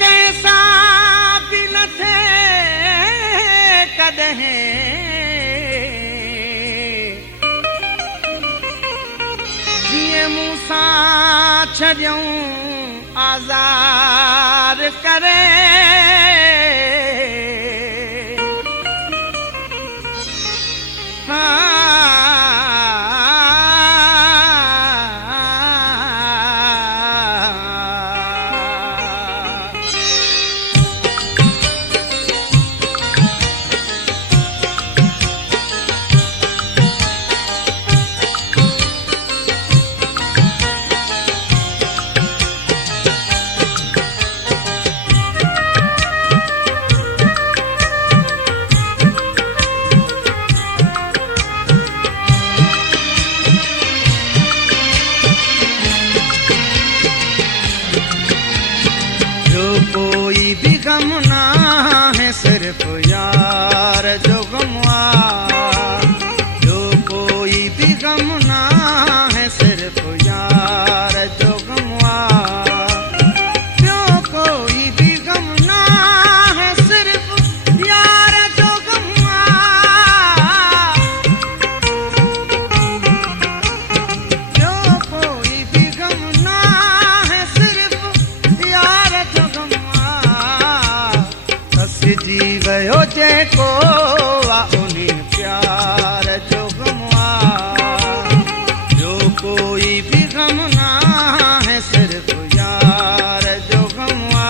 कैसा भी न थे कदहें जिए मूसा छॾियऊं आज़ार करे कोई भी गम ना है सिर्फ यार जो गमवा जो कोई भी गम ना है सिर्फ यार जो गमवा जो कोई भी गम ना है सिर्फ यार जो गमवा जो कोई भी गम ना है सिर्फ यार जो जी वयो जेको उन्हीं प्यार जो गमवा जो कोई भी गम ना है सिर्फ यार जो गमवा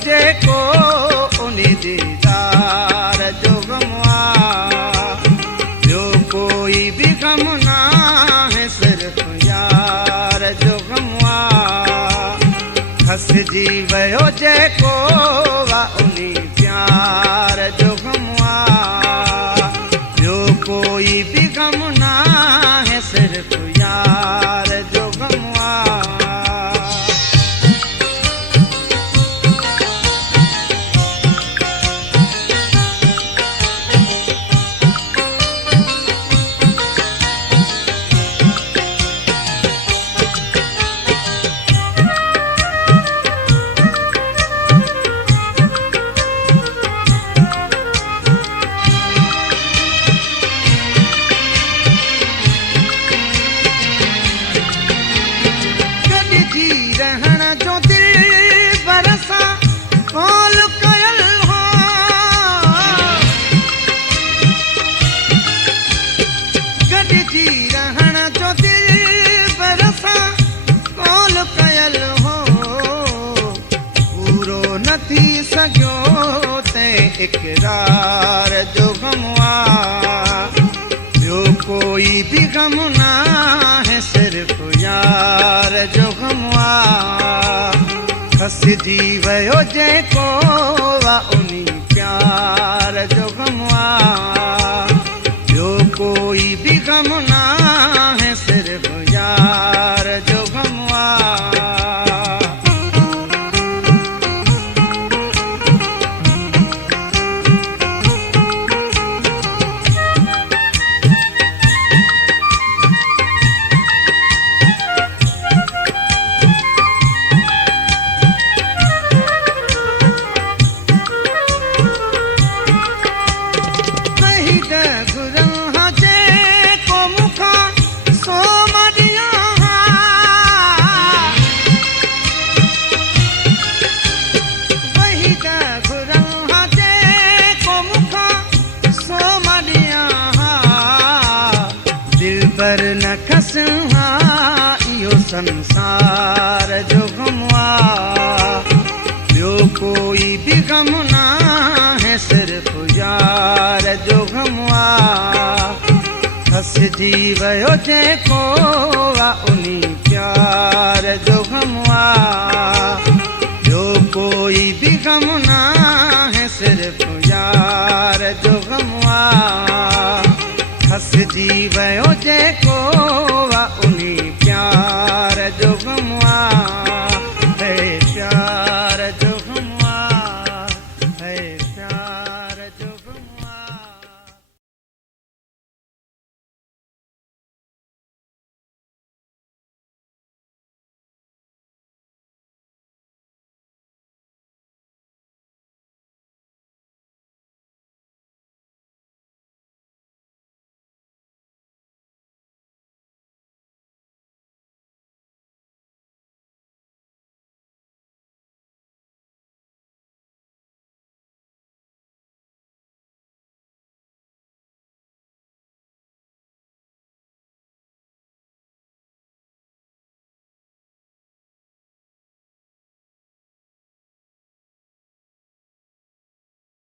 जेको उन्हीं दीदार जो गमवा जो कोई भी गम ना है सिर्फ यार जो गमवा खसजी वयो जेको उन्हीं प्यार जो गमवा जो कोई भी गम ना है सिर्फ यार जो गमवा इकरार जो गमवा जो कोई भी गम ना है सिर्फ यार जो गमवा खसजी वयो जेको उन्हीं प्यार जो गमवा जो कोई भी गम ना है सिर्फ यार जो गमवा पर न खसहा इहो संसार जो गमवा जो कोई भी गम ना है सिर्फ़ यार जो ग़म आहे। फसिजी वियो जेको आहे उनी प्यार जो ग़म आहे। ॿियो कोई बि ग़म न आहे सिर्फ़ यार जो ग़म आहे। फसिजी वियो जेको आहे उनी प्यार जो ग़म